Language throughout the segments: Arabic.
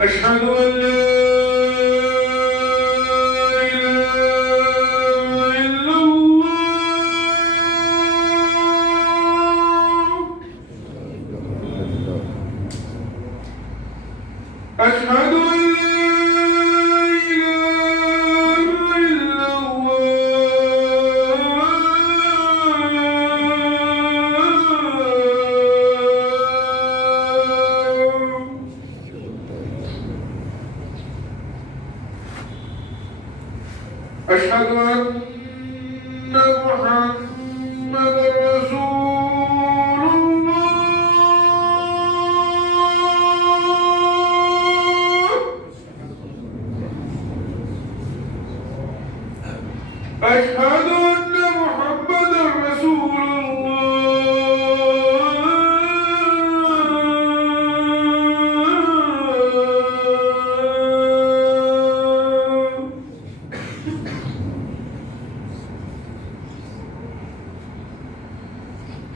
أشهد أن لا إله إلا الله. أشهد أن لا إله إلا الله. أشهد أن محمدًا رسول الله. أشهد أن محمدًا رسول الله.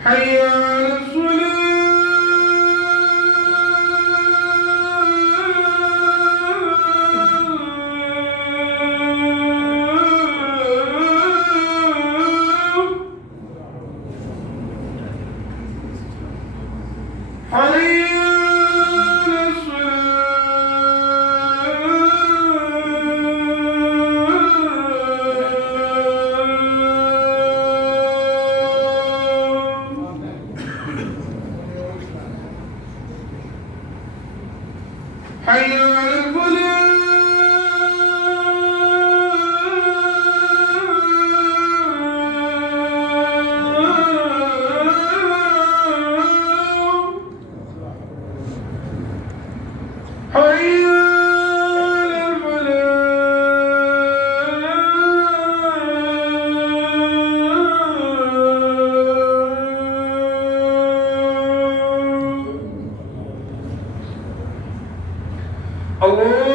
حي على الصلاة. حي على الصلاة. حي على الفلاح. حي على الفلاح. الله